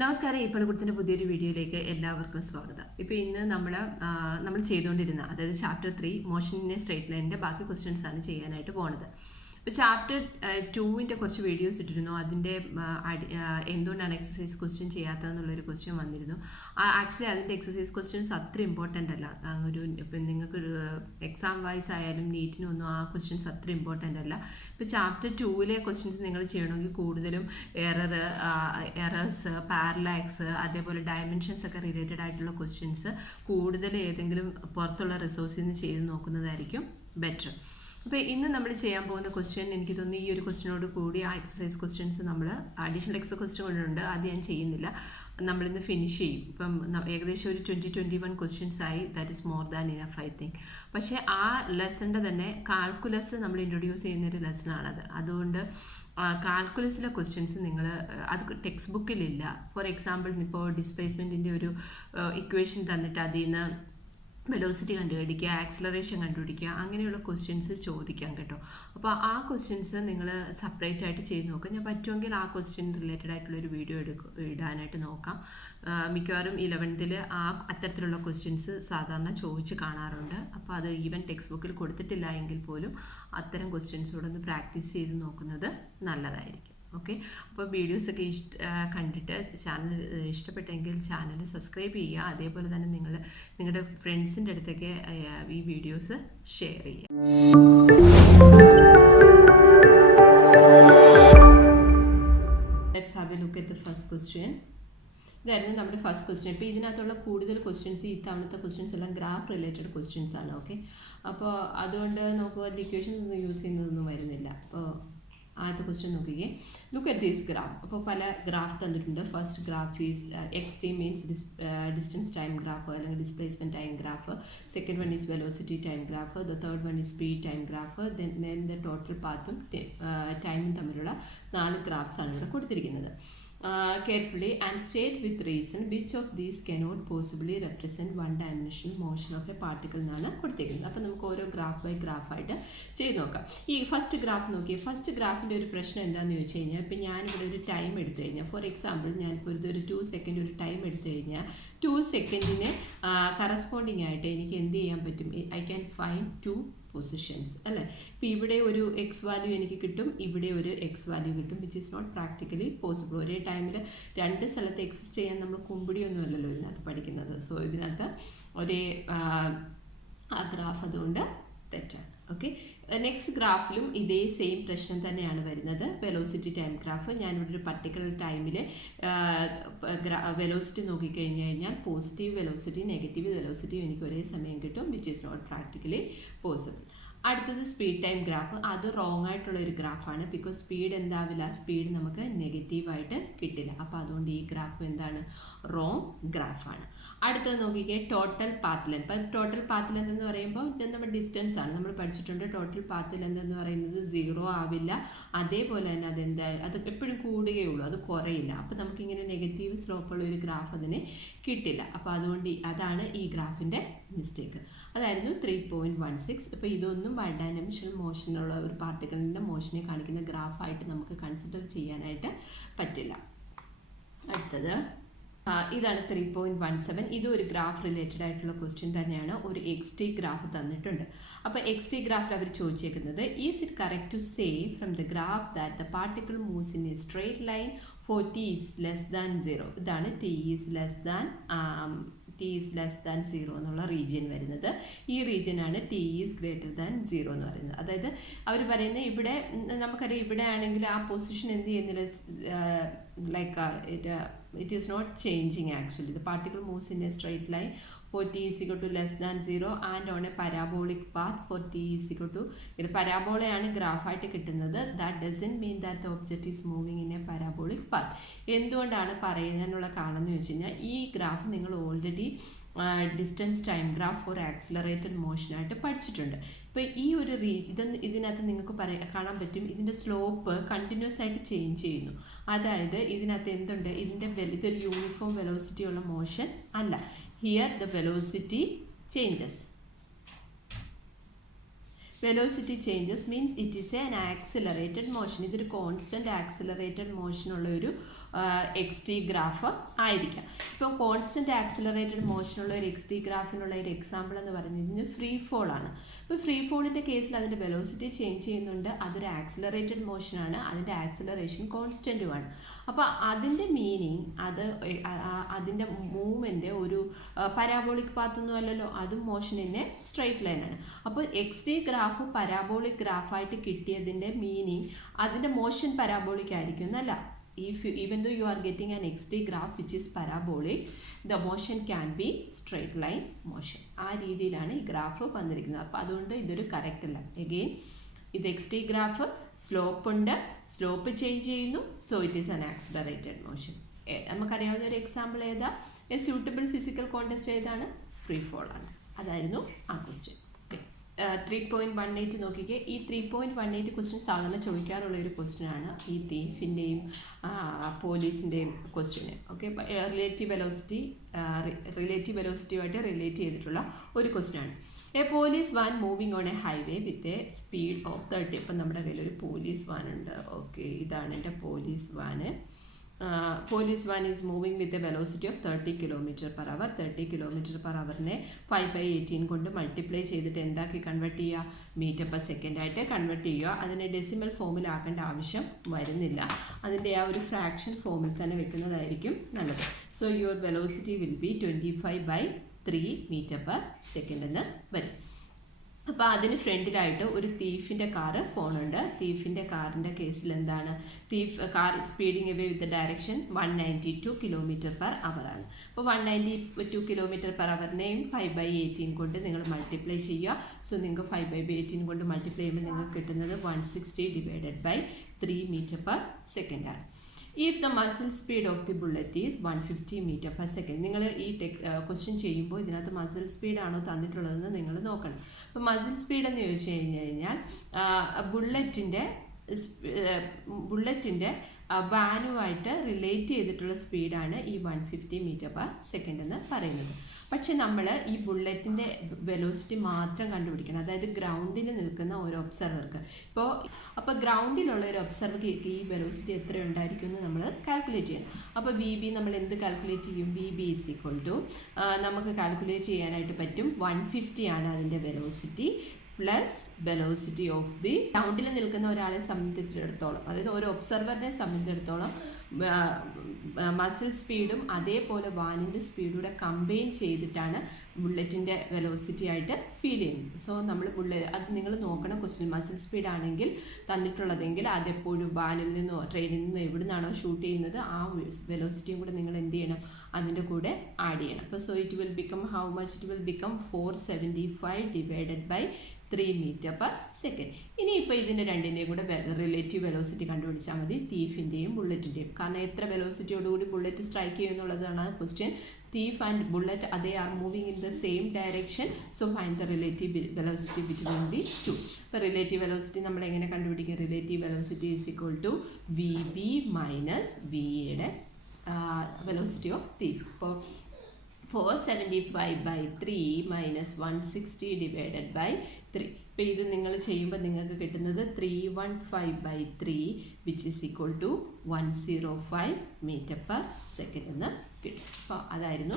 നമസ്കാരം. ഇപ്പോൾ കൊടുത്തിൻ്റെ പുതിയൊരു വീഡിയോയിലേക്ക് എല്ലാവർക്കും സ്വാഗതം. ഇപ്പോൾ ഇന്ന് നമ്മൾ ചെയ്തുകൊണ്ടിരുന്ന അതായത് chapter 3 motion in a straight ലൈനിൻ്റെ ബാക്കി ക്വസ്റ്റ്യൻസ് ആണ് ചെയ്യാനായിട്ട് പോണത്. ഇപ്പോൾ ചാപ്റ്റർ 2ൻ്റെ കുറച്ച് വീഡിയോസ് ഇട്ടിരുന്നു. അതിൻ്റെ എന്തുകൊണ്ടാണ് എക്സസൈസ് ക്വസ്റ്റ്യൻ ചെയ്യാത്തതെന്നുള്ളൊരു ക്വസ്റ്റ്യൻ വന്നിരുന്നു. ആക്ച്വലി അതിൻ്റെ എക്സസൈസ് ക്വസ്റ്റ്യൻസ് അത്ര ഇമ്പോർട്ടൻ്റ് അല്ല. ഇപ്പം നിങ്ങൾക്കൊരു എക്സാം വൈസ് ആയാലും നീറ്റിനൊന്നും ആ ക്വസ്റ്റ്യൻസ് അത്ര ഇമ്പോർട്ടൻ്റ് അല്ല. ഇപ്പോൾ ചാപ്റ്റർ 2ലെ ക്വസ്റ്റ്യൻസ് നിങ്ങൾ ചെയ്യണമെങ്കിൽ കൂടുതലും എറേഴ്സ്, പാരലാക്സ്, അതേപോലെ ഡയമെൻഷൻസ് ഒക്കെ റിലേറ്റഡ് ആയിട്ടുള്ള ക്വസ്റ്റ്യൻസ് കൂടുതൽ ഏതെങ്കിലും പുറത്തുള്ള റിസോഴ്സിൽ നിന്ന് ചെയ്ത് നോക്കുന്നതായിരിക്കും ബെറ്റർ. അപ്പോൾ ഇന്ന് നമ്മൾ ചെയ്യാൻ പോകുന്ന ക്വസ്റ്റ്യൻ എനിക്ക് തോന്നുന്നു ഈ ഒരു ക്വസ്റ്റ്യനോട് കൂടി ആ എക്സസൈസ് ക്വസ്റ്റ്യൻസ് നമ്മൾ അഡീഷണൽ ക്വസ്റ്റ്യൻ കൊണ്ടുണ്ട്. അത് ഞാൻ ചെയ്യുന്നില്ല. നമ്മളിന്ന് ഫിനിഷ് ചെയ്യും. ഇപ്പം ഏകദേശം ഒരു 21 ക്വസ്റ്റ്യൻസ് ആയി. That is more than enough I think. പക്ഷേ ആ ലെസണിൻ്റെ തന്നെ കാൽക്കുലസ് നമ്മൾ ഇൻട്രൊഡ്യൂസ് ചെയ്യുന്നൊരു ലെസണാണത്. അതുകൊണ്ട് കാൽക്കുലസിലെ ക്വസ്റ്റ്യൻസ് നിങ്ങൾ അത് ടെക്സ്റ്റ് ബുക്കിലില്ല. ഫോർ എക്സാമ്പിൾ ഇപ്പോൾ ഡിസ്പ്ലേസ്മെൻറ്റിൻ്റെ ഒരു ഇക്വേഷൻ തന്നിട്ട് അതിൽ നിന്ന് വെലോസിറ്റി കണ്ടുപിടിക്കുക, ആക്സിലറേഷൻ കണ്ടുപിടിക്കുക, അങ്ങനെയുള്ള ക്വസ്റ്റ്യൻസ് ചോദിക്കാം കേട്ടോ. അപ്പോൾ ആ ക്വസ്റ്റ്യൻസ് നിങ്ങൾ സെപ്പറേറ്റ് ആയിട്ട് ചെയ്ത് നോക്കുക. ഞാൻ പറ്റുമെങ്കിൽ ആ ക്വസ്റ്റ്യൻ റിലേറ്റഡ് ആയിട്ടുള്ളൊരു വീഡിയോ ഇടാനായിട്ട് നോക്കാം. മിക്കവാറും 11th അത്തരത്തിലുള്ള ക്വസ്റ്റ്യൻസ് സാധാരണ ചോദിച്ച് കാണാറുണ്ട്. അപ്പോൾ അത് ഈവൻ ടെക്സ്റ്റ് ബുക്കിൽ കൊടുത്തിട്ടില്ല എങ്കിൽ പോലും അത്തരം ക്വസ്റ്റ്യൻസോടെ ഒന്ന് പ്രാക്ടീസ് ചെയ്ത് നോക്കുന്നത് നല്ലതായിരിക്കും. ഓക്കെ, അപ്പോൾ വീഡിയോസൊക്കെ കണ്ടിട്ട് ചാനൽ ഇഷ്ടപ്പെട്ടെങ്കിൽ ചാനൽ സബ്സ്ക്രൈബ് ചെയ്യുക. അതേപോലെ തന്നെ നിങ്ങളുടെ ഫ്രണ്ട്സിൻ്റെ അടുത്തൊക്കെ ഈ വീഡിയോസ് ഷെയർ ചെയ്യുക. Let's have a look at the first question. ഇതായിരുന്നു നമ്മുടെ ഫസ്റ്റ് ക്വസ്റ്റ്യൻ. ഇപ്പോൾ ഇതിനകത്തുള്ള കൂടുതൽ ക്വസ്റ്റ്യൻസ് ഈ തവണത്തെ ക്വസ്റ്റ്യൻസ് എല്ലാം ഗ്രാഫ് റിലേറ്റഡ് ക്വസ്റ്റ്യൻസ് ആണ്. ഓക്കെ, അപ്പോൾ അതുകൊണ്ട് നോക്കുക ഇക്വേഷൻസ് ഒന്നും യൂസ് ചെയ്യുന്നതൊന്നും വരുന്നില്ല. അപ്പോൾ ആദ്യത്തെ ക്വസ്റ്റ്യൻ നോക്കിക്കേ. Look at this graph. അപ്പോൾ പല ഗ്രാഫ് തന്നിട്ടുണ്ട്. First graph is x t means distance time graph അല്ലെങ്കിൽ displacement time graph. Second one is velocity time graph. The third one is speed time graph. Then the total പാത്തും ടൈമും തമ്മിലുള്ള 4 ഗ്രാഫ്സാണ് ഇവിടെ കൊടുത്തിരിക്കുന്നത്. Carefully and state with reason which of these cannot possibly represent one-dimensional motion of a particle എന്നാണ് കൊടുത്തിരിക്കുന്നത്. അപ്പോൾ നമുക്ക് ഓരോ ഗ്രാഫ് ബൈ ഗ്രാഫായിട്ട് ചെയ്ത് നോക്കാം. ഈ ഫസ്റ്റ് ഗ്രാഫ് നോക്കി. ഫസ്റ്റ് ഗ്രാഫിൻ്റെ ഒരു പ്രശ്നം എന്താണെന്ന് ചോദിച്ചു കഴിഞ്ഞാൽ, ഇപ്പോൾ ഞാനിവിടെ ഒരു ടൈം എടുത്തു കഴിഞ്ഞാൽ, ഫോർ എക്സാമ്പിൾ ഞാനിപ്പോൾ ഒരു 2 സെക്കൻഡ് ഒരു ടൈം എടുത്തു കഴിഞ്ഞാൽ 2 സെക്കൻഡിന് കറസ്പോണ്ടിങ് ആയിട്ട് എനിക്ക് എന്ത് ചെയ്യാൻ പറ്റും? ഐ ക്യാൻ ഫൈൻഡ് 2 പൊസിഷൻസ് അല്ലേ. ഇപ്പോൾ ഇവിടെ ഒരു എക്സ് വാല്യൂ എനിക്ക് കിട്ടും, ഇവിടെ ഒരു എക്സ് വാല്യൂ കിട്ടും, which is not practically possible. ഒരേ ടൈമിൽ 2 സ്ഥലത്ത് എക്സിസ്റ്റ് ചെയ്യാൻ നമ്മൾ കുമ്പിടിയൊന്നുമല്ലല്ലോ ഇതിനകത്ത് പഠിക്കുന്നത്. സോ ഇതിനകത്ത് ഒരേ ആ ഗ്രാഫ് അതുകൊണ്ട് തെറ്റാണ്. ഓക്കെ, നെക്സ്റ്റ് ഗ്രാഫിലും ഇതേ സെയിം പ്രശ്നം തന്നെയാണ് വരുന്നത്. Velocity time graph. ഞാനിവിടെ ഒരു പർട്ടിക്കുലർ ടൈമിൽ വെലോസിറ്റി നോക്കിക്കഴിഞ്ഞ് കഴിഞ്ഞാൽ പോസിറ്റീവ് വെലോസിറ്റി നെഗറ്റീവ് വെലോസിറ്റിയും എനിക്ക് ഒരേ സമയം കിട്ടും, which is not practically possible. അടുത്തത് സ്പീഡ് ടൈം ഗ്രാഫ്. അത് റോങ് ആയിട്ടുള്ള ഒരു ഗ്രാഫാണ്. ബിക്കോസ് സ്പീഡ് എന്താവില്ല, സ്പീഡ് നമുക്ക് നെഗറ്റീവായിട്ട് കിട്ടില്ല. അപ്പോൾ അതുകൊണ്ട് ഈ ഗ്രാഫ് എന്താണ്? റോങ് ഗ്രാഫാണ്. അടുത്തത് നോക്കിക്കേ, ടോട്ടൽ പാത്ത് ലെങ്ത്. അപ്പോൾ ടോട്ടൽ പാത്ത് ലെങ്ത് എന്ന് പറയുമ്പോൾ നമ്മുടെ ഡിസ്റ്റൻസ് ആണ്. നമ്മൾ പഠിച്ചിട്ടുണ്ട് ടോട്ടൽ പാത്ത് ലെങ്ത് എന്ന് പറയുന്നത് 0 ആവില്ല. അതേപോലെ തന്നെ അത് എപ്പോഴും കൂടുകയുള്ളൂ, അത് കുറയില്ല. അപ്പോൾ നമുക്കിങ്ങനെ നെഗറ്റീവ് സ്ലോപ്പുള്ള ഒരു ഗ്രാഫ് അതിന് കിട്ടില്ല. അപ്പോൾ അതുകൊണ്ട് അതാണ് ഈ ഗ്രാഫിൻ്റെ മിസ്റ്റേക്ക്. അതായിരുന്നു 3.16. ഇപ്പോൾ ഇതൊന്നും ഡൈനാമിക്കൽ മോഷനുള്ള ഒരു പാർട്ടിക്കിളിൻ്റെ മോഷനെ കാണിക്കുന്ന ഗ്രാഫായിട്ട് നമുക്ക് കൺസിഡർ ചെയ്യാനായിട്ട് പറ്റില്ല. അടുത്തത് ഇതാണ് 3.17. ഇതും ഒരു ഗ്രാഫ് റിലേറ്റഡ് ആയിട്ടുള്ള ക്വസ്റ്റ്യൻ തന്നെയാണ്. ഒരു എക്സ് ടി ഗ്രാഫ് തന്നിട്ടുണ്ട്. അപ്പോൾ എക്സ് ടി ഗ്രാഫിൽ അവർ ചോദിച്ചേക്കുന്നത്, is it correct to say from the graph that the particle moves in a straight line for t is less than 0. ഇതാണ് ടി ഈസ് ലെസ് ദാൻ 0 എന്നുള്ള region വരുന്നത്. ഈ റീജിയനാണ് T is greater than 0 എന്ന് പറയുന്നത്. അതായത് അവർ പറയുന്നത് ഇവിടെ നമുക്കറിയാം, ഇവിടെ ആണെങ്കിൽ ആ പൊസിഷൻ എന്ത് ചെയ്യുന്നില്ല, like it is not changing actually. The particle moves in a straight line for t is equal to less than 0 and on a parabolic path for t is equal to, ഇത് പരാബോളയാണ് ഗ്രാഫായിട്ട് കിട്ടുന്നത്. That doesn't mean that the object is moving in a parabolic path. എന്തുകൊണ്ടാണ് പറയുന്നതിനുള്ള കാരണം എന്ന് വെച്ച് കഴിഞ്ഞാൽ, ഈ ഗ്രാഫ് നിങ്ങൾ already distance time graph for accelerated മോഷനായിട്ട് പഠിച്ചിട്ടുണ്ട്. ഇപ്പോൾ ഈ ഒരു ഇതിനകത്ത് നിങ്ങൾക്ക് കാണാൻ പറ്റും, ഇതിൻ്റെ സ്ലോപ്പ് കണ്ടിന്യൂസ് ആയിട്ട് ചേഞ്ച് ചെയ്യുന്നു. അതായത് ഇതിനകത്ത് എന്തുണ്ട്, ഇതൊരു യൂണിഫോം വെലോസിറ്റി ഉള്ള മോഷൻ അല്ല. Here the velocity changes. velocity changes means it is an accelerated motion. ഇതൊരു കോൺസ്റ്റന്റ് ആക്സിലറേറ്റഡ് മോഷൻ ഉള്ള ഒരു എക്സ് ടി ഗ്രാഫ് ആയിരിക്കാം. ഇപ്പോൾ കോൺസ്റ്റൻറ്റ് ആക്സിലറേറ്റഡ് മോഷനുള്ള ഒരു എക്സ് ടി ഗ്രാഫിനുള്ള ഒരു എക്സാമ്പിൾ എന്ന് പറയുന്നത് ഫ്രീ ഫോൾ ആണ്. ഇപ്പോൾ ഫ്രീ ഫോളിൻ്റെ കേസിൽ അതിൻ്റെ വെലോസിറ്റി ചേഞ്ച് ചെയ്യുന്നുണ്ട്, അതൊരു ആക്സിലറേറ്റഡ് മോഷനാണ്, അതിൻ്റെ ആക്സിലറേഷൻ കോൺസ്റ്റൻറ്റുമാണ്. അപ്പോൾ അതിൻ്റെ മീനിങ് അതിൻ്റെ മൂവ്മെൻറ്റ് ഒരു പരാബോളിക് പാത്തൊന്നും അല്ലല്ലോ, അതും മോഷനിൻ്റെ സ്ട്രൈറ്റ് ലൈനാണ്. അപ്പോൾ എക്സ് ടി ഗ്രാഫ് പരാബോളിക് ഗ്രാഫായിട്ട് കിട്ടിയതിൻ്റെ മീനിങ് അതിൻ്റെ മോഷൻ പരാബോളിക് ആയിരിക്കും എന്നല്ല. Even though you are getting an xt graph which is parabolic, the motion can be straight line motion. ആ രീതിയിലാണ് ഈ ഗ്രാഫ് വന്നിരിക്കുന്നത്. അപ്പോൾ അതുകൊണ്ട് ഇതൊരു കറക്റ്റ് അല്ല. എഗെയിൻ ഇത് എക്സ് ടി ഗ്രാഫ് സ്ലോപ്പ് ഉണ്ട്, സ്ലോപ്പ് ചേഞ്ച് ചെയ്യുന്നു, so it is an accelerated motion. നമുക്കറിയാവുന്ന ഒരു എക്സാമ്പിൾ ഏതാ? എ സ്യൂട്ടബിൾ ഫിസിക്കൽ കോൺടെസ്റ്റ് ഏതാണ്? ഫ്രീ ഫോൾ ആണ്. അതായിരുന്നു ആ ക്വസ്റ്റ്യൻ. 3.18 നോക്കിക്കേ. ഈ 3.18 ക്വസ്റ്റ്യൻ സാധാരണ ചോദിക്കാറുള്ള ഒരു ക്വസ്റ്റ്യൻ ആണ് ഈ തീഫിൻ്റെയും പോലീസിൻ്റെയും ക്വസ്റ്റ്യന്. ഓക്കെ, റിലേറ്റീവ് വെലോസിറ്റിയുമായിട്ട് റിലേറ്റ് ചെയ്തിട്ടുള്ള ഒരു ക്വസ്റ്റ്യൻ ആണ്. A police van moving on A highway with a speed of 30. ഇപ്പം നമ്മുടെ കയ്യിൽ ഒരു പോലീസ് വാൻ ഉണ്ട്. ഓക്കെ, ഇതാണ് എൻ്റെ police van. Police van is moving with a velocity of 30 km/h. 30 km/hനെ 5/18 കൊണ്ട് മൾട്ടിപ്ലൈ ചെയ്തിട്ട് എന്താക്കി കൺവേർട്ട് ചെയ്യുക? മീറ്റർ/സെക്കൻഡ് ആയിട്ട് കൺവേർട്ട് ചെയ്യുക. അതിനെ ഡെസിമൽ ഫോമിലാക്കേണ്ട ആവശ്യം വരുന്നില്ല, അതിൻ്റെ ആ ഒരു ഫ്രാക്ഷൻ ഫോമിൽ തന്നെ വെക്കുന്നതായിരിക്കും നല്ലത്. So your velocity will be 25/3 metre second എന്ന് വരും. അപ്പോൾ അതിന് ഫ്രണ്ടിലായിട്ട് ഒരു തീഫിൻ്റെ കാറ് പോകുന്നുണ്ട്. തീഫിൻ്റെ കാറിൻ്റെ കേസിൽ എന്താണ്? Car speeding away with direction 192 km/h ആണ്. അപ്പോൾ 192 km/hനെയും 5/18 കൊണ്ട് നിങ്ങൾ മൾട്ടിപ്ലൈ ചെയ്യുക. സോ നിങ്ങൾക്ക് 5/18 കൊണ്ട് മൾട്ടിപ്ലൈ ചെയ്യുമ്പോൾ നിങ്ങൾക്ക് കിട്ടുന്നത് 160/3 മീറ്റർ/സെക്കൻഡ് ആണ്. If the muscle speed of the bullet is 150 metre second. നിങ്ങൾ ഈ ക്വസ്റ്റ്യൻ ചെയ്യുമ്പോൾ ഇതിനകത്ത് മസിൽ സ്പീഡാണോ തന്നിട്ടുള്ളതെന്ന് നിങ്ങൾ നോക്കണം. അപ്പോൾ മസിൽ സ്പീഡ് എന്ന് ചോദിച്ചു കഴിഞ്ഞാൽ ബുള്ളറ്റിൻ്റെ വാനുമായിട്ട് റിലേറ്റ് ചെയ്തിട്ടുള്ള സ്പീഡാണ് ഈ 150 മീറ്റർ/സെക്കൻഡ് എന്ന് പറയുന്നത്. പക്ഷെ നമ്മൾ ഈ ബുള്ളറ്റിൻ്റെ വെലോസിറ്റി മാത്രം കണ്ടുപിടിക്കണം, അതായത് ഗ്രൗണ്ടിൽ നിൽക്കുന്ന ഒരു ഒബ്സർവർക്ക്. അപ്പോൾ ഗ്രൗണ്ടിലുള്ള ഒരു ഒബ്സർവർക്ക് ഈ വെലോസിറ്റി എത്ര ഉണ്ടായിരിക്കും എന്ന് നമ്മൾ കാൽക്കുലേറ്റ് ചെയ്യണം. അപ്പോൾ വി ബി നമ്മൾ എന്ത് കാൽക്കുലേറ്റ് ചെയ്യും? V B is equal to നമുക്ക് കാൽക്കുലേറ്റ് ചെയ്യാനായിട്ട് പറ്റും 150 ആണ് അതിൻ്റെ velocity plus velocity of the ഗ്രൗണ്ടിൽ നിൽക്കുന്ന ഒരാളെ സംബന്ധിച്ചിടത്തോളം, അതായത് ഒരു ഒബ്സർവറിനെ സംബന്ധിച്ചിടത്തോളം മസിൽ സ്പീഡും അതേപോലെ വാനിൻ്റെ സ്പീഡൂടെ കമ്പൈൻ ചെയ്തിട്ടാണ് ബുള്ളറ്റിൻ്റെ വെലോസിറ്റി ആയിട്ട് ഫീൽ ചെയ്യുന്നത്. സോ നമ്മൾ അത് നിങ്ങൾ നോക്കണം. ക്വസ്റ്റ്യൻ മസിൽ സ്പീഡ് ആണെങ്കിൽ തന്നിട്ടുള്ളതെങ്കിൽ അതെപ്പോഴും വാനിൽ നിന്നോ ട്രെയിനിൽ നിന്നോ എവിടെ നിന്നാണോ ഷൂട്ട് ചെയ്യുന്നത് ആ വെലോസിറ്റിയും കൂടെ നിങ്ങൾ എന്ത് ചെയ്യണം? അതിൻ്റെ കൂടെ ആഡ് ചെയ്യണം. അപ്പോൾ so it will become how much? It will become 475/3 metre second. ഇനിയിപ്പോൾ ഇതിൻ്റെ രണ്ടിൻ്റെയും കൂടെ റിലേറ്റീവ് വെലോസിറ്റി കണ്ടുപിടിച്ചാൽ മതി, തീഫിൻ്റെയും ബുള്ളറ്റിൻ്റെയും. കാരണം എത്ര വെലോസിറ്റിയോടുകൂടി ബുള്ളറ്റ് സ്ട്രൈക്ക് ചെയ്യുന്നുള്ളതാണ് question. Thief and bullet they are moving in the same direction, so find the relative velocity between the two. അപ്പോൾ റിലേറ്റീവ് വെലോസിറ്റി നമ്മൾ എങ്ങനെ കണ്ടുപിടിക്കും? Relative velocity is equal to V B minus വിയുടെ velocity of thief. ഇപ്പോൾ 475/3 minus 160/3. ഇപ്പോൾ ഇത് നിങ്ങൾ ചെയ്യുമ്പോൾ നിങ്ങൾക്ക് കിട്ടുന്നത് 315/3 which is equal to 105 metre second എന്ന് കിട്ടും. അപ്പോൾ അതായിരുന്നു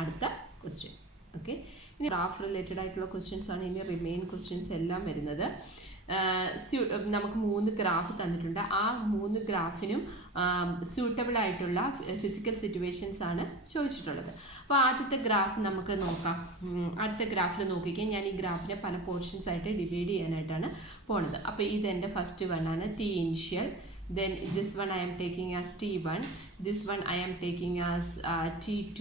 അടുത്ത ക്വസ്റ്റ്യൻ. ഓക്കെ, ഇനി ഗ്രാഫ് റിലേറ്റഡ് ആയിട്ടുള്ള ക്വസ്റ്റ്യൻസ് ആണ് ഇനി റിമെയിൻ ക്വസ്റ്റ്യൻസ് എല്ലാം വരുന്നത്. നമുക്ക് 3 ഗ്രാഫ് തന്നിട്ടുണ്ട്. ആ 3 ഗ്രാഫിനും സ്യൂട്ടബിൾ ആയിട്ടുള്ള ഫിസിക്കൽ സിറ്റുവേഷൻസ് ആണ് ചോദിച്ചിട്ടുള്ളത്. അപ്പോൾ ആദ്യത്തെ ഗ്രാഫ് നമുക്ക് നോക്കാം. അടുത്ത ഗ്രാഫിൽ നോക്കിക്കാൻ ഞാൻ ഈ ഗ്രാഫിനെ പല പോർഷൻസ് ആയിട്ട് ഡിവൈഡ് ചെയ്യാനായിട്ടാണ് പോണത്. അപ്പോൾ ഇതെൻ്റെ ഫസ്റ്റ് വൺ ആണ്, T initial. Then this one I am taking as T1, this one I am taking as T2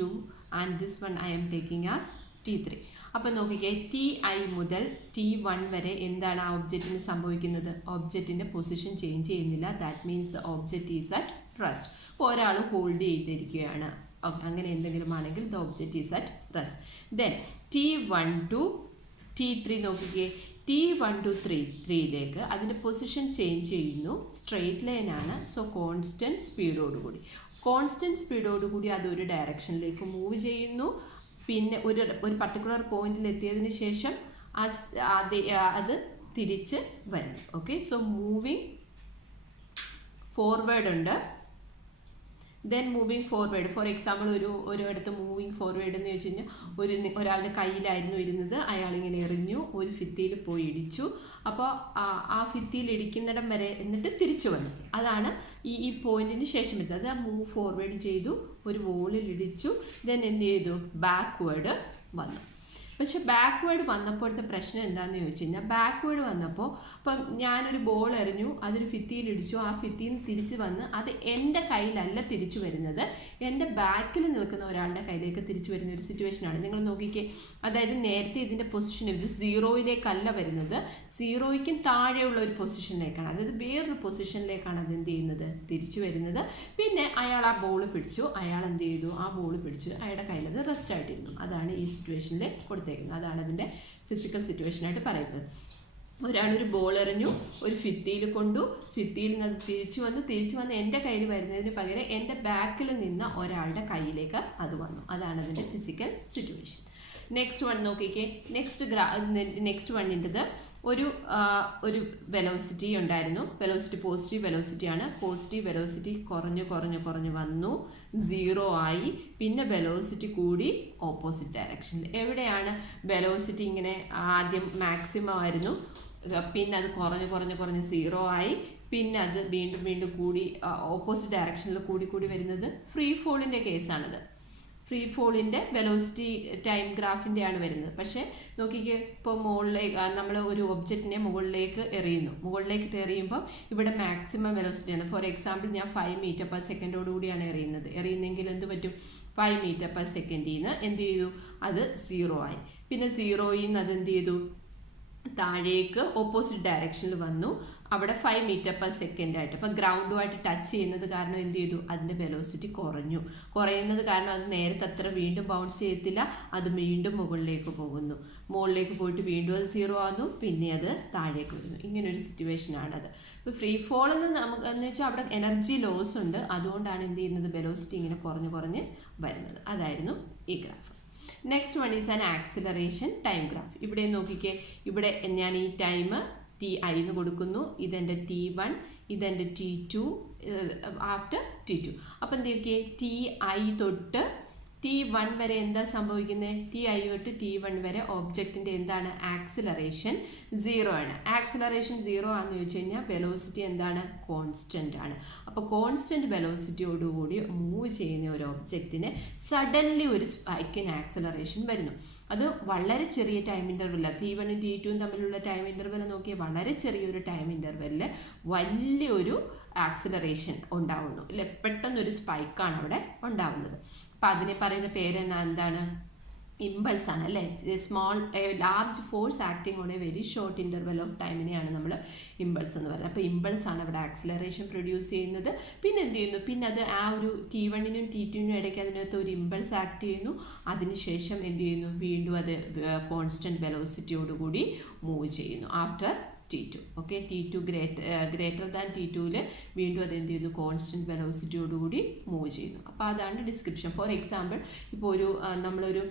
and this one I am taking as T3. അപ്പോൾ നോക്കിക്കേ, TI മുതൽ T1 വരെ എന്താണ് ആ ഒബ്ജക്റ്റിന് സംഭവിക്കുന്നത്? ഒബ്ജക്റ്റിൻ്റെ പൊസിഷൻ ചേഞ്ച് ചെയ്യുന്നില്ല. That means the object is at rest. ഇപ്പോൾ ഒരാൾ ഹോൾഡ് ചെയ്തിരിക്കുകയാണ്, അങ്ങനെ എന്തെങ്കിലും ആണെങ്കിൽ the object is at rest. Then T1 to T3 നോക്കിക്കേ, T1 to 3യിലേക്ക് അതിൻ്റെ പൊസിഷൻ ചേഞ്ച് ചെയ്യുന്നു, സ്ട്രെയിറ്റ് ലൈനാണ്. സോ കോൺസ്റ്റൻറ്റ് സ്പീഡോടുകൂടി അതൊരു ഡയറക്ഷനിലേക്ക് മൂവ് ചെയ്യുന്നു. പിന്നെ ഒരു പർട്ടിക്കുലർ പോയിന്റിൽ എത്തിയതിന് ശേഷം അത് തിരിച്ച് വരും. ഓക്കെ, സോ മൂവിങ് ഫോർവേഡ് ഉണ്ട്, then moving forward. For example ഒരിടത്ത് മൂവിങ് ഫോർവേഡ് എന്ന് വെച്ച് കഴിഞ്ഞാൽ ഒരാളുടെ കയ്യിലായിരുന്നു ഇരുന്നത്, അയാളിങ്ങനെ എറിഞ്ഞു, ഒരു ഭിത്തിയിൽ പോയി ഇടിച്ചു. അപ്പോൾ ആ ഭിത്തിയിൽ ഇടിക്കുന്നിടം വരെ എന്നിട്ട് തിരിച്ചു വന്നു. അതാണ് ഈ പോയിന്റിന് ശേഷം വരുന്നത്. അത് മൂവ് ഫോർവേഡ് ചെയ്തു, ഒരു വോളിൽ ഇടിച്ചു, ദെൻ എന്ത് ചെയ്തു, ബാക്ക്വേഡ് വന്നു. പക്ഷെ ബാക്ക്വേഡ് വന്നപ്പോഴത്തെ പ്രശ്നം എന്താണെന്ന് ചോദിച്ചു കഴിഞ്ഞാൽ, ബാക്ക്വേഡ് വന്നപ്പോൾ ഇപ്പം ഞാനൊരു ബോൾ എറിഞ്ഞു, അതൊരു ഭിത്തിയിൽ ഇടിച്ചു, ആ ഭിത്തിയിൽ നിന്ന് തിരിച്ച് വന്ന് അത് എൻ്റെ കയ്യിലല്ല തിരിച്ചു വരുന്നത്, എൻ്റെ ബാക്കിൽ നിൽക്കുന്ന ഒരാളുടെ കയ്യിലേക്ക് തിരിച്ചു വരുന്ന ഒരു സിറ്റുവേഷനാണ്. നിങ്ങൾ നോക്കിക്കേ, അതായത് നേരത്തെ ഇതിൻ്റെ പൊസിഷൻ ഇത് 0-യിലേക്കല്ല വരുന്നത്, 0-യ്ക്കും താഴെയുള്ള ഒരു പൊസിഷനിലേക്കാണ്, അതായത് വേറൊരു പൊസിഷനിലേക്കാണ് അത് എന്ത് ചെയ്യുന്നത്, തിരിച്ചു വരുന്നത്. പിന്നെ അയാൾ ആ ബോൾ പിടിച്ചു, അയാൾ എന്ത് ചെയ്തു, ആ ബോൾ പിടിച്ചു, അയാളുടെ കയ്യിൽ അത് റെസ്റ്റ് ആയിട്ടിരുന്നു. അതാണ് ഈ സിറ്റുവേഷനിൽ കൊടുത്തേക്കുന്നത്. അതാണ് അതിൻ്റെ ഫിസിക്കൽ സിറ്റുവേഷനായിട്ട് പറയുന്നത്. ഒരാളൊരു ബോൾ എറിഞ്ഞു, ഒരു ഭിത്തിയിൽ കൊണ്ടു, ഭിത്തിയിൽ നിന്ന് തിരിച്ചു വന്ന് എൻ്റെ കയ്യിൽ വരുന്നതിന് പകരം എൻ്റെ ബാക്കിൽ നിന്ന ഒരാളുടെ കയ്യിലേക്ക് അത് വന്നു. അതാണ് അതിൻ്റെ ഫിസിക്കൽ സിറ്റുവേഷൻ. നെക്സ്റ്റ് വൺ നോക്കിക്കേ. നെക്സ്റ്റ് വണ്ണിൻ്റെത് ഒരു വെലോസിറ്റി ഉണ്ടായിരുന്നു. വെലോസിറ്റി പോസിറ്റീവ് വെലോസിറ്റിയാണ്. പോസിറ്റീവ് വെലോസിറ്റി കുറഞ്ഞു വന്നു, 0 ആയി. പിന്നെ വെലോസിറ്റി കൂടി ഓപ്പോസിറ്റ് ഡയറക്ഷനിൽ. എവിടെയാണ് വെലോസിറ്റി ഇങ്ങനെ ആദ്യം മാക്സിമം ആയിരുന്നു, പിന്നെ അത് കുറഞ്ഞ് 0 ആയി, പിന്നെ അത് വീണ്ടും കൂടി ഓപ്പോസിറ്റ് ഡയറക്ഷനിൽ കൂടി വരുന്നത് ഫ്രീ ഫോളിൻ്റെ കേസാണത്. ഫ്രീ ഫോളിൻ്റെ വെലോസിറ്റി ടൈം ഗ്രാഫിൻ്റെയാണ് വരുന്നത്. പക്ഷേ നോക്കിക്കേ, ഇപ്പോൾ നമ്മൾ ഒരു ഒബ്ജക്റ്റിനെ മുകളിലേക്ക് എറിയുമ്പോൾ ഇവിടെ മാക്സിമം വെലോസിറ്റിയാണ്. ഫോർ എക്സാമ്പിൾ ഞാൻ 5 മീറ്റർ പെർ സെക്കൻഡോടുകൂടിയാണ് എറിയുന്നെങ്കിൽ എന്ത് പറ്റും, 5 മീറ്റർ പെർ സെക്കൻഡിൽ നിന്ന് എന്ത് ചെയ്തു, അത് 0 ആയി. പിന്നെ 0-യിൽ നിന്ന് അത് എന്ത് ചെയ്തു, താഴേക്ക് ഓപ്പോസിറ്റ് ഡയറക്ഷനിൽ വന്നു, അവിടെ 5 മീറ്റർ പെർ സെക്കൻഡ് ആയിട്ട്. അപ്പോൾ ഗ്രൗണ്ടുമായിട്ട് ടച്ച് ചെയ്യുന്നത് കാരണം എന്ത് ചെയ്തു, അതിൻ്റെ വെലോസിറ്റി കുറയുന്നത് കാരണം അത് നേരത്തെ അത്ര വീണ്ടും ബൗൺസ് ചെയ്യത്തില്ല, അത് വീണ്ടും മുകളിലേക്ക് പോയിട്ട് വീണ്ടും അത് 0 ആകുന്നു, പിന്നെ അത് താഴേക്ക് വരുന്നു. ഇങ്ങനൊരു സിറ്റുവേഷനാണത്. ഇപ്പോൾ ഫ്രീ ഫോൾ എന്ന് വെച്ചാൽ അവിടെ എനർജി ലോസ് ഉണ്ട്, അതുകൊണ്ടാണ് എന്ത് ചെയ്യുന്നത്, വെലോസിറ്റി ഇങ്ങനെ കുറഞ്ഞ് വരുന്നത്. അതായിരുന്നു ഈ graph. Next one is an acceleration time graph. ഇവിടെ നോക്കിക്കേ, ഇവിടെ ഞാൻ ഈ ടൈം Ti എന്ന് കൊടുക്കുന്നു, ഇതെൻ്റെ T1, ഇതെൻ്റെ T2 ആഫ്റ്റർ T2. അപ്പം എന്തൊക്കെ, Ti തൊട്ട് T1 വരെ എന്താ സംഭവിക്കുന്നത്, Ti തൊട്ട് T1 വരെ ഒബ്ജക്റ്റിൻ്റെ എന്താണ്, ആക്സിലറേഷൻ 0 ആണ്. ആക്സിലറേഷൻ 0 ആണെന്ന് ചോദിച്ചു കഴിഞ്ഞാൽ വെലോസിറ്റി എന്താണ്, കോൺസ്റ്റൻ്റ് ആണ്. അപ്പോൾ കോൺസ്റ്റൻറ്റ് വെലോസിറ്റിയോടുകൂടി മൂവ് ചെയ്യുന്ന ഒരു ഒബ്ജക്റ്റിന് സഡൻലി ഒരു സ്പൈക്കിന് ആക്സിലറേഷൻ വരുന്നു. അത് വളരെ ചെറിയ ടൈം ഇൻ്റർവെല്ലാണ്. T1-ഉം T2-ഉം തമ്മിലുള്ള ടൈം ഇൻ്റർവെൽ നോക്കിയാൽ വളരെ ചെറിയൊരു ടൈം ഇൻ്റർവെല്ലിൽ വലിയൊരു ആക്സിലറേഷൻ ഉണ്ടാവുന്നു, അല്ലെ, പെട്ടെന്നൊരു സ്പൈക്കാണ് അവിടെ ഉണ്ടാവുന്നത്. അപ്പം അതിനെ പറയുന്ന പേര് എന്താണ്, ഇമ്പൾസ് ആണ്, അല്ലേ. Large force acting on a very short interval of ടൈമിനെയാണ് നമ്മൾ ഇമ്പൾസ് എന്ന് പറയുന്നത്. അപ്പോൾ ഇമ്പൾസ് ആണ് അവിടെ ആക്സിലറേഷൻ പ്രൊഡ്യൂസ് ചെയ്യുന്നത്. പിന്നെ എന്ത് ചെയ്യുന്നു, പിന്നെ അത് ആ ഒരു T1-നും T2-നും ഇടയ്ക്ക് അതിനകത്ത് ഒരു ഇമ്പൾസ് ആക്ട് ചെയ്യുന്നു. അതിനുശേഷം എന്ത് ചെയ്യുന്നു, വീണ്ടും അത് കോൺസ്റ്റൻറ്റ് വെലോസിറ്റിയോടുകൂടി മൂവ് ചെയ്യുന്നു after T2. Okay, T2 greater than T2-ൽ വീണ്ടും അത് എന്ത് ചെയ്യുന്നു, കോൺസ്റ്റൻറ്റ് വെലോസിറ്റിയോടുകൂടി മൂവ് ചെയ്യുന്നു. അപ്പോൾ അതാണ് ഡിസ്ക്രിപ്ഷൻ. ഫോർ എക്സാമ്പിൾ, ഇപ്പോൾ നമ്മളൊരു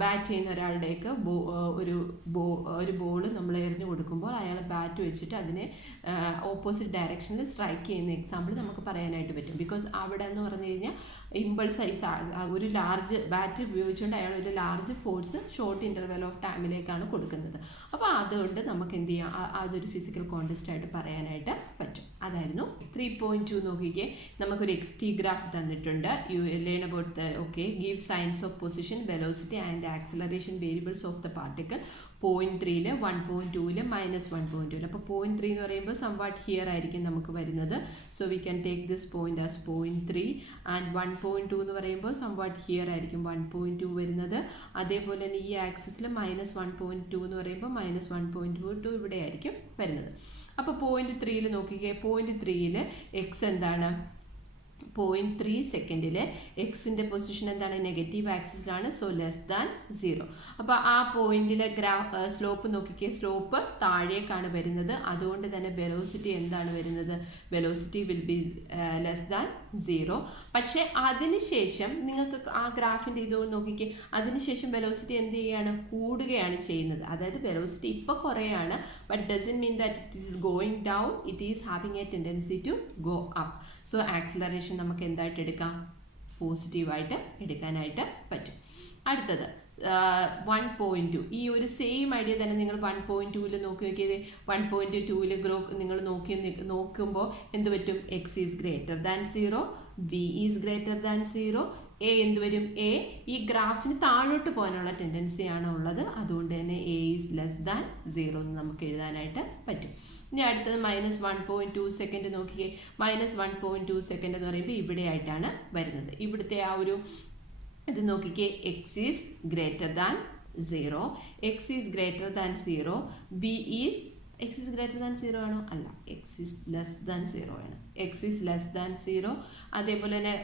ബാറ്റ് ചെയ്യുന്ന ഒരാളുടെയൊക്കെ ഒരു ബോൾ നമ്മൾ എറിഞ്ഞു കൊടുക്കുമ്പോൾ അയാൾ ബാറ്റ് വെച്ചിട്ട് അതിനെ ഓപ്പോസിറ്റ് ഡയറക്ഷനിൽ സ്ട്രൈക്ക് ചെയ്യുന്ന എക്സാമ്പിൾ നമുക്ക് പറയാനായിട്ട് പറ്റും. ബിക്കോസ് അവിടെ എന്ന് പറഞ്ഞു കഴിഞ്ഞാൽ ഇമ്പൾസ് സൈസ് ഒരു ലാർജ് ബാറ്റ് ഉപയോഗിച്ചുകൊണ്ട് അയാൾ ഒരു large force short interval of ടൈമിലേക്കാണ് കൊടുക്കുന്നത്. അപ്പോൾ അതുകൊണ്ട് നമുക്ക് എന്ത് ചെയ്യാം, അതൊരു ഫിസിക്കൽ കോൺടെസ്റ്റ് ആയിട്ട് പറയാനായിട്ട് പറ്റും. അതായിരുന്നു 3.2. നോക്കിക്കേ, നമുക്കൊരു XT ഗ്രാഫ് തന്നിട്ടുണ്ട്. You learn about give signs of position, velocity and acceleration variables of the particle. 0.3-ൽ 1.2-ൽ -1.2-ൽ. അപ്പോൾ 0.3 എന്ന് പറയുമ്പോൾ സംവാട്ട് ഹിയർ ആയിരിക്കും നമുക്ക് വരുന്നത്. So we can take this point as 0.3 and 1.2 എന്ന് പറയുമ്പോൾ സംവാട്ട് ഹിയർ ആയിരിക്കും 1.2 വരുന്നത്. അതേപോലെ തന്നെ ഈ ആക്സിസിൽ -1.2 എന്ന് പറയുമ്പോൾ -1.2 ഇവിടെ ആയിരിക്കും വരുന്നത്. അപ്പോൾ 0.3-ൽ നോക്കിക്കേ, 0.3-ൽ എക്സ് എന്താണ്, 0.3 സെക്കൻഡിൽ എക്സിൻ്റെ പൊസിഷൻ എന്താണ്, നെഗറ്റീവ് ആക്സിസിലാണ്. So less than 0. അപ്പോൾ ആ പോയിന്റിലെ സ്ലോപ്പ് നോക്കിക്കേ, സ്ലോപ്പ് താഴേക്കാണ് വരുന്നത്. അതുകൊണ്ട് തന്നെ വെലോസിറ്റി എന്താണ് വരുന്നത്, velocity will be less than 0. പക്ഷേ അതിനുശേഷം നിങ്ങൾക്ക് ആ ഗ്രാഫിൻ്റെ ഇത് നോക്കിക്കേ, അതിനുശേഷം വെലോസിറ്റി എന്ത് ചെയ്യുകയാണ്, കൂടുകയാണ് ചെയ്യുന്നത്. അതായത് വെലോസിറ്റി ഇപ്പോൾ കുറയാണ്, but doesn't mean that it is going down, it is having a tendency to go up. So acceleration നമുക്ക് എന്തായിട്ട് എടുക്കാം, പോസിറ്റീവായിട്ട് എടുക്കാനായിട്ട് പറ്റും. അടുത്തത് 1.2. ഈ ഒരു സെയിം ഐഡിയ തന്നെ നിങ്ങൾ 1.2 നോക്കി നോക്കിയത്. 1.2 നിങ്ങൾ നോക്കുമ്പോൾ എന്ത് പറ്റും, x is greater than 0, V is greater than 0. A എന്ത് വരും, എ ഈ ഗ്രാഫിന് താഴോട്ട് പോകാനുള്ള ടെൻഡൻസിയാണ് ഉള്ളത്, അതുകൊണ്ട് തന്നെ എ ഈസ് ലെസ് ദാൻ 0 എന്ന് നമുക്ക് എഴുതാനായിട്ട് പറ്റും. ഇനി അടുത്തത് -1.2 സെക്കൻഡ് നോക്കിയേ. -1.2 സെക്കൻഡ് എന്ന് പറയുമ്പോൾ ഇവിടെ ആയിട്ടാണ് വരുന്നത്. ഇവിടുത്തെ ആ ഒരു ഇത് നോക്കിക്കേ, X is greater than 0, X is greater than 0, B is, X is greater than 0 ആണോ, അല്ല, എക്സ് ഈസ് ലെസ് ദാൻ 0 ആണ്. X is less than 0. അതേപോലെ തന്നെ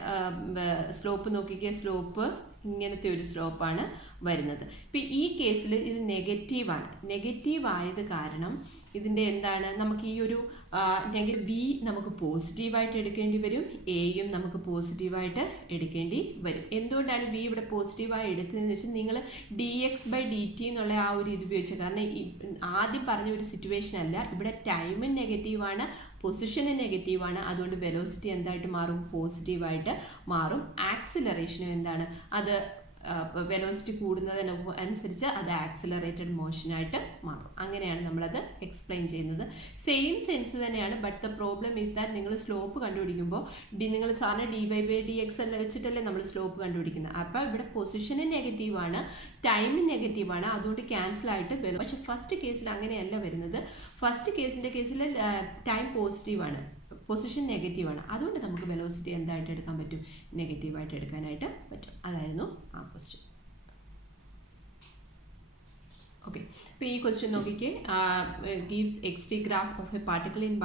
സ്ലോപ്പ് നോക്കിക്കേ, സ്ലോപ്പ് ഇങ്ങനത്തെ ഒരു സ്ലോപ്പാണ് വരുന്നത്. ഇപ്പം ഈ കേസിൽ ഇത് നെഗറ്റീവാണ്. നെഗറ്റീവ് ആയത് കാരണം ഇതിൻ്റെ എന്താണ്, നമുക്ക് ഈ ഒരു വി നമുക്ക് പോസിറ്റീവായിട്ട് എടുക്കേണ്ടി വരും, എയും നമുക്ക് പോസിറ്റീവായിട്ട് എടുക്കേണ്ടി വരും. എന്തുകൊണ്ടാണ് വി ഇവിടെ പോസിറ്റീവായി എടുക്കുന്നതെന്ന് വെച്ചാൽ നിങ്ങൾ dx/dt എന്നുള്ള ആ ഒരു ഇത് ഉപയോഗിച്ച്, കാരണം ആദ്യം പറഞ്ഞ ഒരു സിറ്റുവേഷൻ അല്ല, ഇവിടെ ടൈമും നെഗറ്റീവാണ്, പൊസിഷനും നെഗറ്റീവാണ്, അതുകൊണ്ട് വെലോസിറ്റി എന്തായിട്ട് മാറും, പോസിറ്റീവായിട്ട് മാറും. ആക്സിലറേഷനും എന്താണ്, അത് വെലോസിറ്റി കൂടുന്നതിനനുസരിച്ച് അത് ആക്സിലറേറ്റഡ് മോഷനായിട്ട് മാറും. അങ്ങനെയാണ് നമ്മളത് എക്സ്പ്ലെയിൻ ചെയ്യുന്നത്. സെയിം സെൻസ് തന്നെയാണ്, but the problem is that നിങ്ങൾ സ്ലോപ്പ് കണ്ടുപിടിക്കുമ്പോൾ നിങ്ങൾ സാറിന് dy/dx അല്ല വെച്ചിട്ടല്ലേ നമ്മൾ സ്ലോപ്പ് കണ്ടുപിടിക്കുന്നത്. അപ്പോൾ ഇവിടെ പൊസിഷനും നെഗറ്റീവാണ്, ടൈമും നെഗറ്റീവാണ്, അതുകൊണ്ട് ക്യാൻസൽ ആയിട്ട് വരും. പക്ഷെ ഫസ്റ്റ് കേസിൽ അങ്ങനെയല്ല വരുന്നത്. ഫസ്റ്റ് കേസിൽ ടൈം പോസിറ്റീവാണ്, പൊസിഷൻ നെഗറ്റീവാണ്, അതുകൊണ്ട് നമുക്ക് വെലോസിറ്റി എന്തായിട്ട് എടുക്കാൻ പറ്റും, നെഗറ്റീവായിട്ട് എടുക്കാനായിട്ട് പറ്റും. അതായിരുന്നു ആ ക്വസ്റ്റ്യൻ. ഓക്കെ, ഇപ്പോൾ ഈ ക്വസ്റ്റ്യൻ നോക്കിക്കേ, gives X t graph of A particle in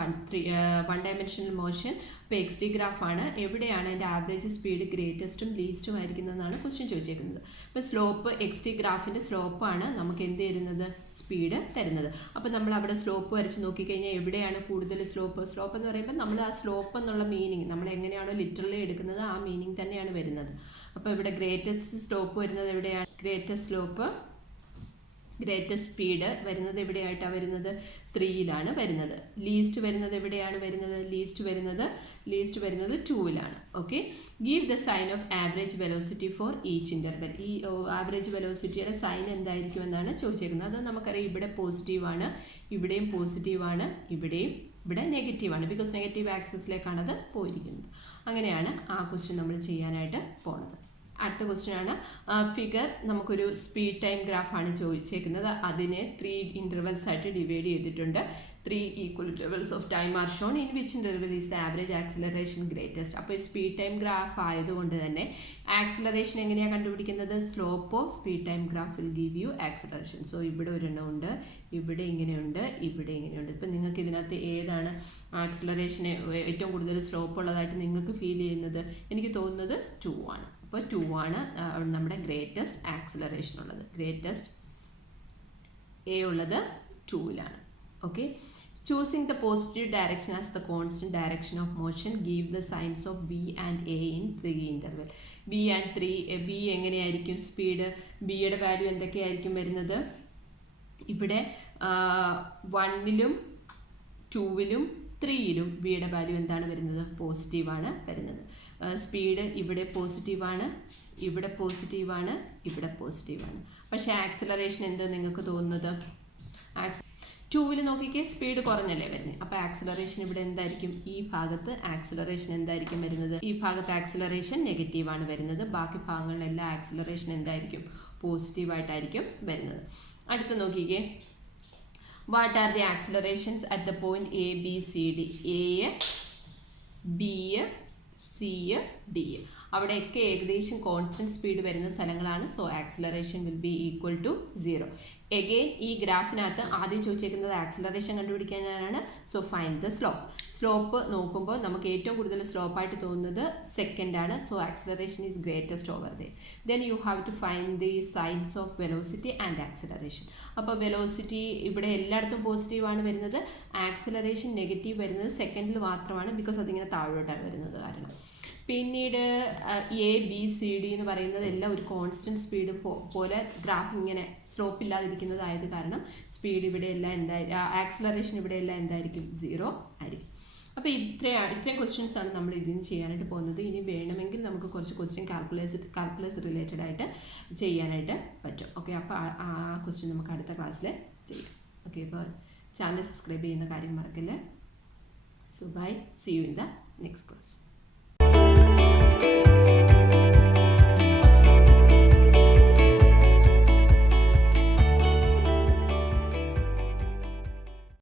one dimensional motion. ഇപ്പോൾ എക്സ് ടി ഗ്രാഫാണ്, എവിടെയാണ് അതിൻ്റെ ആവറേജ് സ്പീഡ് ഗ്രേറ്റസ്റ്റും ലീസ്റ്റും ആയിരിക്കുന്നതെന്നാണ് ക്വസ്റ്റ്യൻ ചോദിച്ചേക്കുന്നത്. ഇപ്പോൾ സ്ലോപ്പ്, എക്സ് ടി ഗ്രാഫിൻ്റെ സ്ലോപ്പാണ് നമുക്ക് എന്ത് തരുന്നത്, സ്പീഡ് തരുന്നത്. അപ്പോൾ നമ്മൾ അവിടെ സ്ലോപ്പ് വരച്ച് നോക്കിക്കഴിഞ്ഞാൽ എവിടെയാണ് കൂടുതൽ സ്ലോപ്പ് എന്ന് പറയുമ്പോൾ നമ്മൾ ആ സ്ലോപ്പ് എന്നുള്ള മീനിങ് നമ്മൾ എങ്ങനെയാണോ ലിറ്ററലി എടുക്കുന്നത് ആ മീനിങ് തന്നെയാണ് വരുന്നത്. അപ്പോൾ ഇവിടെ ഗ്രേറ്റസ്റ്റ് സ്ലോപ്പ് വരുന്നത് എവിടെയാണ്, ഗ്രേറ്റസ്റ്റ് സ്പീഡ് വരുന്നത് എവിടെയായിട്ടാണ് വരുന്നത്, 3യിലാണ് വരുന്നത്. ലീസ്റ്റ് വരുന്നത് എവിടെയാണ് വരുന്നത്, ലീസ്റ്റ് വരുന്നത് 2യിലാണ്. Okay, give the sign of average velocity for each interval. ഈ ആവറേജ് വെലോസിറ്റിയുടെ സൈൻ എന്തായിരിക്കും എന്നാണ് ചോദിച്ചേക്കുന്നത്. അത് നമുക്കറിയാം, ഇവിടെ പോസിറ്റീവാണ്, ഇവിടെയും പോസിറ്റീവാണ്, ഇവിടെ നെഗറ്റീവാണ്, ബിക്കോസ് നെഗറ്റീവ് ആക്സിസിലേക്കാണ് അത് പോയിരിക്കുന്നത്. അങ്ങനെയാണ് ആ ക്വസ്റ്റ്യൻ നമ്മൾ ചെയ്യാനായിട്ട് പോണത്. അടുത്ത ക്വസ്റ്റ്യൻ ആണ്, ഫിഗർ നമുക്കൊരു സ്പീഡ് ടൈം ഗ്രാഫാണ് ചോദിച്ചേക്കുന്നത്. അതിനെ 3 ഇൻ്റർവെൽസ് ആയിട്ട് ഡിവൈഡ് ചെയ്തിട്ടുണ്ട്. 3 equal intervals of time are shown, in which interval is the average acceleration greatest. അപ്പോൾ സ്പീഡ് ടൈം ഗ്രാഫ് ആയതുകൊണ്ട് തന്നെ ആക്സിലറേഷൻ എങ്ങനെയാണ് കണ്ടുപിടിക്കുന്നത്, slope of speed time graph will give you acceleration. So ഇവിടെ ഒരെണ്ണം ഉണ്ട്, ഇവിടെ ഇങ്ങനെയുണ്ട്, ഇവിടെ ഇങ്ങനെയുണ്ട്. ഇപ്പം നിങ്ങൾക്ക് ഇതിനകത്ത് ഏതാണ് ആക്സിലറേഷന് ഏറ്റവും കൂടുതൽ സ്ലോപ്പ് ഉള്ളതായിട്ട് നിങ്ങൾക്ക് ഫീൽ ചെയ്യുന്നത്? എനിക്ക് തോന്നുന്നത് 2 ആണ്. അപ്പോൾ 2 ആണ് നമ്മുടെ ഗ്രേറ്റസ്റ്റ് ആക്സിലറേഷൻ ഉള്ളത്. ഗ്രേറ്റസ്റ്റ് എ ഉള്ളത് 2യിലാണ്. Okay, choosing the positive direction as the constant direction of motion, give the signs of b and a in 3 interval. B and 3, b എങ്ങനെയായിരിക്കും സ്പീഡ്, ബിയുടെ വാല്യൂ എന്തൊക്കെയായിരിക്കും വരുന്നത്, ഇവിടെ 1ലും 2ലും 3യിലും ബിയുടെ വാല്യൂ എന്താണ് വരുന്നത്, പോസിറ്റീവാണ് വരുന്നത്. സ്പീഡ് ഇവിടെ പോസിറ്റീവാണ്, ഇവിടെ പോസിറ്റീവാണ്, ഇവിടെ പോസിറ്റീവാണ്. പക്ഷേ ആക്സിലറേഷൻ എന്താ നിങ്ങൾക്ക് തോന്നുന്നത്, 2ൽ നോക്കിക്കേ സ്പീഡ് കുറഞ്ഞല്ലേ വരുന്നത്. അപ്പോൾ ആക്സിലറേഷൻ ഇവിടെ എന്തായിരിക്കും, ഈ ഭാഗത്ത് ആക്സിലറേഷൻ എന്തായിരിക്കും വരുന്നത്, ഈ ഭാഗത്ത് ആക്സിലറേഷൻ നെഗറ്റീവാണ് വരുന്നത്. ബാക്കി ഭാഗങ്ങളിലെല്ലാം ആക്സിലറേഷൻ എന്തായിരിക്കും, പോസിറ്റീവായിട്ടായിരിക്കും വരുന്നത്. അടുത്ത് നോക്കിക്കേ, what are the accelerations at the point a b c d. A, b, c, d, അവിടെയൊക്കെ ഏകദേശം കോൺസ്റ്റന്റ് സ്പീഡ് വരുന്ന സ്ഥലങ്ങളാണ്. So acceleration will be equal to 0. Again ഈ ഗ്രാഫിനകത്ത് ആദ്യം ചോദിച്ചേക്കുന്നത് ആക്സിലറേഷൻ കണ്ടുപിടിക്കാനാണ്. സോ ഫൈൻഡ് ദ സ്ലോപ്പ് നോക്കുമ്പോൾ നമുക്ക് ഏറ്റവും കൂടുതൽ സ്ലോപ്പായിട്ട് തോന്നുന്നത് സെക്കൻഡാണ്. So acceleration is greatest over there. Then you have to find the signs of velocity and acceleration. അപ്പോൾ വെലോസിറ്റി ഇവിടെ എല്ലായിടത്തും പോസിറ്റീവാണ് വരുന്നത്, ആക്സിലറേഷൻ നെഗറ്റീവ് വരുന്നത് സെക്കൻഡിൽ മാത്രമാണ്, ബിക്കോസ് അതിങ്ങനെ താഴോട്ടാണ് വരുന്നത് കാരണം. പിന്നീട് ABCD എന്ന് പറയുന്നത് എല്ലാം ഒരു കോൺസ്റ്റൻറ്റ് സ്പീഡ് പോലെ ഗ്രാഫ് ഇങ്ങനെ സ്ലോപ്പ് ഇല്ലാതിരിക്കുന്നതായത് കാരണം സ്പീഡ് ഇവിടെ എല്ലാം എന്തായിരിക്കും, ആക്സിലറേഷൻ ഇവിടെ എല്ലാം എന്തായിരിക്കും, 0 ആയിരിക്കും. അപ്പോൾ ഇത്രയും ക്വസ്റ്റ്യൻസ് ആണ് നമ്മൾ ഇതിന് ചെയ്യാനായിട്ട് പോകുന്നത്. ഇനി വേണമെങ്കിൽ നമുക്ക് കുറച്ച് ക്വസ്റ്റ്യൻ കാൽക്കുലസ് റിലേറ്റഡ് ആയിട്ട് ചെയ്യാനായിട്ട് പറ്റും. ഓക്കെ, അപ്പോൾ ആ ക്വസ്റ്റ്യൻ നമുക്ക് അടുത്ത ക്ലാസ്സിൽ ചെയ്യാം. ഓക്കെ, ഇപ്പോൾ ചാനൽ സബ്സ്ക്രൈബ് ചെയ്യുന്ന കാര്യം മറക്കില്ല. So bye, see you in the next class.